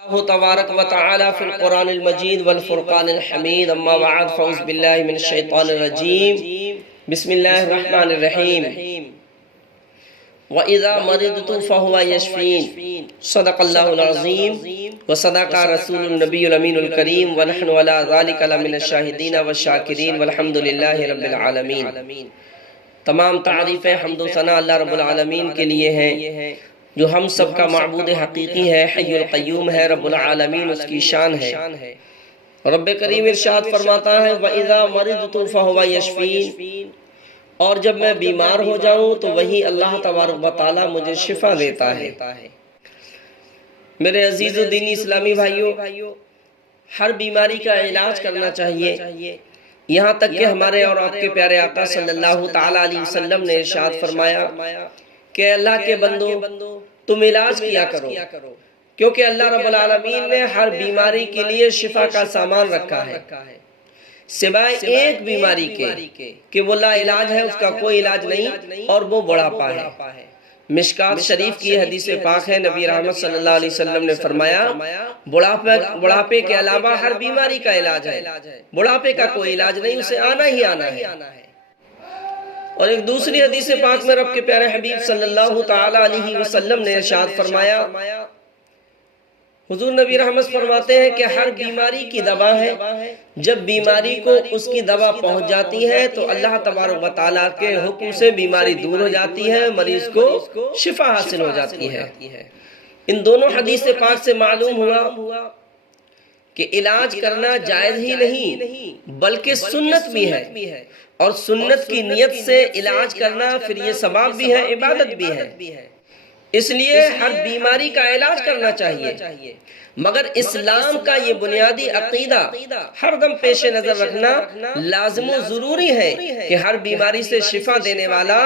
الله تبارك وتعالى في القرآن المجيد والفرقان الحميد أما بعد فأعوذ بالله من الشيطان الرجيم بسم الله الرحمن الرحيم وإذا مرضت فهو يشفين صدق الله العظيم وصدق رسول النبي الأمين الكريم ونحن على ذلك لمن الشاهدين والشاكرين والحمد لله رب العالمين۔ تمام تعریفیں حمد و ثنا اللہ رب العالمین کے لیے ہیں جو ہم سب کا معبود حقیقی ہے، حی القیوم ہے، رب العالمین اس کی شان ہے۔ رب کریم ارشاد فرماتا ہے وَإِذَا مَرِضْتُ فَهُوَ يَشْفِينِ، اور جب میں بیمار ہو جاؤں تو وہی اللہ تبارک و تعالی مجھے شفا دیتا ہے۔ میرے عزیز و دینی اسلامی بھائیوں، ہر بیماری کا علاج کرنا چاہیے، یہاں تک کہ ہمارے اور آپ کے پیارے آقا صلی اللہ تعالیٰ علیہ وسلم نے ارشاد فرمایا کہ اللہ کے بندو تم علاج کیا کرو، کیونکہ اللہ رب العالمین نے ہر بیماری کے لیے شفا کا سامان رکھا ہے، سوائے ایک بیماری کے کہ وہ لا علاج ہے، اس کا کوئی علاج نہیں، اور وہ بڑھاپا ہے۔ مشکات شریف کی حدیث پاک ہے، نبی رحمت صلی اللہ علیہ وسلم نے فرمایا بڑھاپے کے علاوہ ہر بیماری کا علاج ہے، بڑھاپے کا کوئی علاج نہیں، اسے آنا ہی آنا ہے۔ اور ایک دوسری حدیث پاک میں رب کے پیارے حبیب صلی اللہ تعالیٰ علیہ وسلم نے ارشاد فرمایا، حضور نبی رحمت فرماتے ہیں کہ ہر بیماری کی دوا ہے، جب بیماری کو اس کی دوا پہنچ جاتی ہے تو اللہ تبارک و تعالیٰ کے حکم سے بیماری دور ہو جاتی ہے، مریض کو شفا حاصل ہو جاتی ہے۔ ان دونوں حدیث پاک سے معلوم ہوا کہ علاج کرنا جائز ہی نہیں بلکہ سنت بھی ہے، اور سنت کی نیت سے علاج کرنا پھر یہ ثواب بھی ہے، عبادت بھی ہے، اس لیے ہر بیماری کا علاج کرنا چاہیے۔ مگر اسلام کا یہ بنیادی عقیدہ ہر دم پیش نظر رکھنا لازم و ضروری ہے کہ ہر بیماری سے شفا دینے والا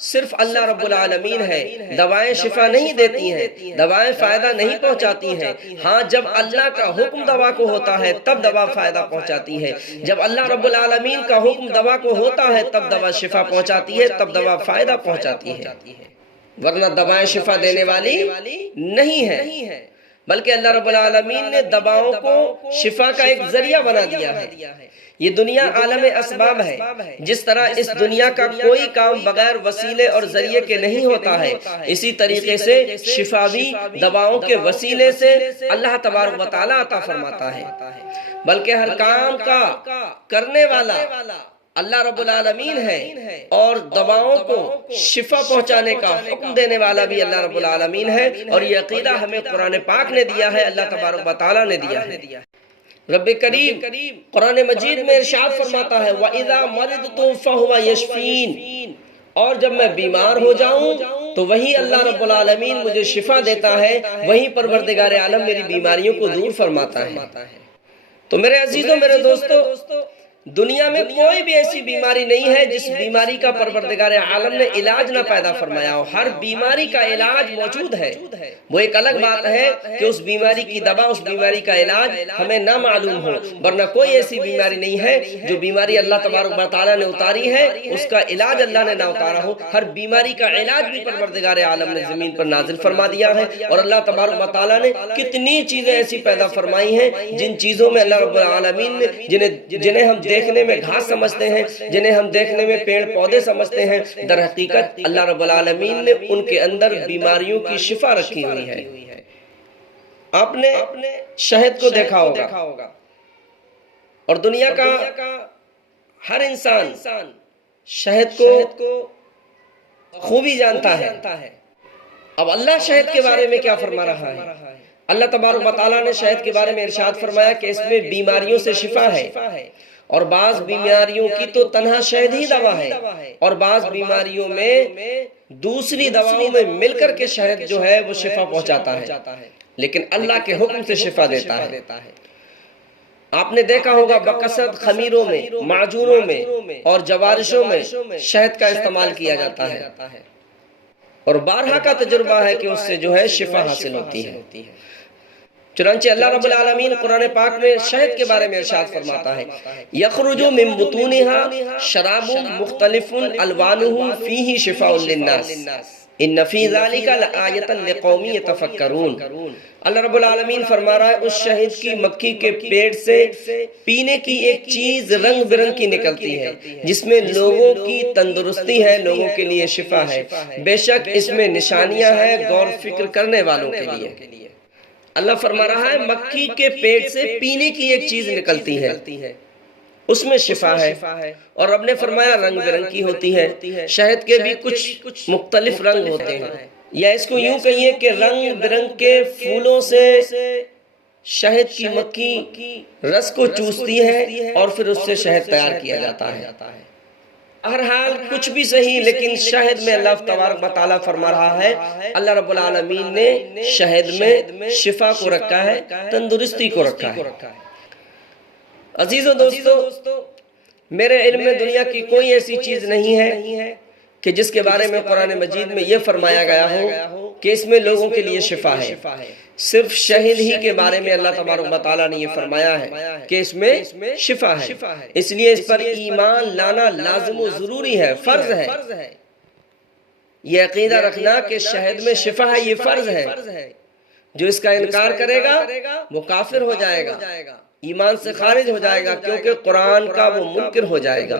صرف اللہ رب العالمین ہے۔ دوائیں شفا نہیں دیتی ہیں، دوائیں فائدہ نہیں پہنچاتی ہیں، ہاں جب اللہ کا حکم دوا کو ہوتا ہے تب دوا فائدہ پہنچاتی ہے، جب اللہ رب العالمین کا حکم دوا کو ہوتا ہے تب دوا شفا پہنچاتی ہے، تب دوا فائدہ پہنچاتی ہے، ورنہ دوائیں شفا دینے والی نہیں ہے، بلکہ اللہ رب العالمین نے دواؤں کو شفا کا ایک ذریعہ بنا دیا ہے۔ یہ دنیا عالم اسباب ہے، جس طرح اس دنیا کا کوئی کام بغیر وسیلے اور ذریعے کے نہیں ہوتا ہے، اسی طریقے سے شفا بھی دواؤں کے وسیلے سے اللہ تبارک و تعالیٰ عطا فرماتا ہے، بلکہ ہر کام کا کرنے والا اللہ رب العالمین ہے، اور دواؤں کو شفا پہنچانے کا حکم دینے والا بھی اللہ رب العالمین ہے، اور یہ عقیدہ ہمیں قرآن پاک نے دیا ہے، اللہ تبارک و تعالیٰ نے دیا ہے۔ رب کریم قرآن مجید میں ارشاد فرماتا ہے وَإِذَا مَرِضْتُ فَهُوَ يَشْفِينِ، اور جب میں بیمار ہو جاؤں تو وہی اللہ رب العالمین مجھے شفا دیتا ہے، وہی پروردگار عالم میری بیماریوں کو دور فرماتا ہے۔ تو میرے عزیزوں، میرے دوستو، دنیا میں کوئی بھی ایسی بیماری نہیں ہے جس بیماری کا پروردگار عالم نے علاج نہ پیدا فرمایا ہو، ہر بیماری کا علاج موجود ہے۔ وہ ایک الگ بات ہے کہ اس بیماری کی دوا، اس بیماری کا علاج ہمیں نہ معلوم ہو، ورنہ کوئی ایسی بیماری نہیں ہے جو بیماری اللہ تبارک و تعالیٰ نے اتاری ہے اس کا علاج اللہ نے نہ اتارا ہو۔ ہر بیماری کا علاج بھی پروردگار عالم نے زمین پر نازل فرما دیا ہے، اور اللہ تبارک و تعالیٰ نے کتنی چیزیں ایسی پیدا فرمائی ہیں جن چیزوں میں اللہ رب العالمین نے جنہیں ہم دیکھنے میں گھاس سمجھتے ہیں، جنہیں ہم دیکھنے میں پیڑ پودے سمجھتے ہیں، در حقیقت اللہ رب العالمین نے ان کے اندر بیماریوں کی شفا رکھی ہوئی ہے۔ آپ نے شہد کو دیکھا ہوگا، اور دنیا کا ہر انسان شہد کو خوبی جانتا ہے۔ اب اللہ شہد کے بارے میں کیا فرما رہا ہے؟ اللہ تبارک و تعالیٰ نے شہد کے بارے میں ارشاد فرمایا کہ اس میں بیماریوں سے شفا ہے، اور بعض بیماریوں کی تو تنہا شہد ہی دوا ہے، اور بعض بیماریوں میں دوسری دواؤں میں مل کر کے شہد جو ہے وہ شفا پہنچاتا ہے، لیکن اللہ کے حکم سے شفا دیتا ہے۔ آپ نے دیکھا ہوگا بکثرت خمیروں میں، معجونوں میں اور جوارشوں میں شہد کا استعمال کیا جاتا ہے، اور بارہا کا تجربہ ہے کہ اس سے جو ہے شفا حاصل ہوتی ہے۔ چنانچہ اللہ رب العالمین قرآن پاک میں شہد کے بارے میں ارشاد فرماتا ہے یخرج من بطونها شراب مختلف الوانه فيه شفاء للناس، ان فی ذالک لآیۃ لقوم یتفکرون۔ اللہ رب العالمین فرما رہا ہے اس شہد کی مکھی کے پیٹ سے پینے کی ایک چیز رنگ برنگ کی نکلتی ہے، جس میں لوگوں کی تندرستی ہے، لوگوں کے لیے شفا ہے، بے شک اس میں نشانیاں ہیں غور فکر کرنے والوں کے لیے۔ اللہ فرما رہا ہے مکھی کے پیٹ سے پینے کی ایک چیز نکلتی ہے، اس میں شفا ہے، اور رب نے فرمایا رنگ برنگ کی ہوتی ہے۔ شہد کے بھی کچھ مختلف رنگ ہوتے ہیں، یا اس کو یوں کہیے کہ رنگ برنگ کے پھولوں سے شہد کی مکھی رس کو چوستی ہے اور پھر اس سے شہد تیار کیا جاتا ہے۔ بہرحال کچھ بھی صحیح، لیکن شہد میں اللہ تبارک و تعالیٰ فرما رہا ہے اللہ رب العالمین نے شہد میں شفا کو رکھا ہے، تندرستی کو رکھا ہے۔ عزیزو دوستو، میرے علم میں دنیا کی کوئی ایسی چیز نہیں ہے کہ جس کے بارے میں قرآن مجید میں یہ فرمایا گیا ہو کہ اس میں لوگوں کے لیے شفا ہے۔ صرف شہد ہی کے بارے میں اللہ تبارک و تعالیٰ نے یہ فرمایا ہے کہ اس میں شفا ہے، اس لیے اس پر ایمان لانا لازم و ضروری ہے، فرض ہے۔ یہ عقیدہ رکھنا کہ شہد میں شفا ہے، یہ فرض ہے۔ جو اس کا انکار کرے گا وہ کافر ہو جائے گا، ایمان سے خارج ہو جائے گا، کیونکہ قرآن کا وہ منکر ہو جائے گا۔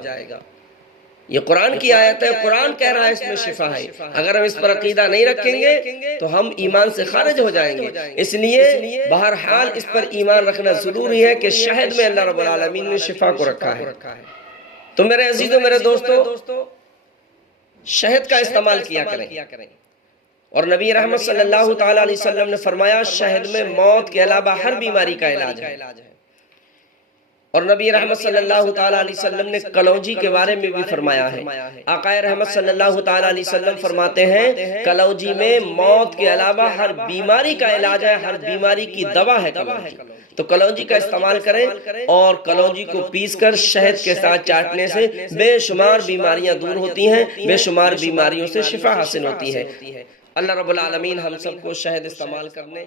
یہ قرآن کی آیت ہے، قرآن کہہ رہا ہے اس میں شفا ہے۔ اگر ہم اس پر عقیدہ نہیں رکھیں گے تو ہم ایمان سے خارج ہو جائیں گے۔ اس لیے بہرحال اس پر ایمان رکھنا ضروری ہے کہ شہد میں اللہ رب العالمین نے شفا کو رکھا ہے۔ تو میرے عزیزو، میرے دوستو، شہد کا استعمال کیا کریں، اور نبی رحمت صلی اللہ تعالیٰ علیہ وسلم نے فرمایا شہد میں موت کے علاوہ ہر بیماری کا علاج ہے۔ اور نبی رحمت صلی اللہ تعالیٰ علیہ وسلم نے کلونجی کے بارے میں بھی فرمایا ہے۔ آقا رحمت صلی اللہ تعالیٰ علیہ وسلم فرماتے ہیں کلونجی میں موت کے علاوہ ہر بیماری کا علاج ہے، ہر بیماری کی دوا ہے کلونجی۔ تو کلونجی کا استعمال کریں، اور کلونجی کو پیس کر شہد کے ساتھ چاٹنے سے بے شمار بیماریاں دور ہوتی ہیں، بے شمار بیماریوں سے شفا حاصل ہوتی ہے۔ اللہ رب العالمین ہم سب کو شہد استعمال کرنے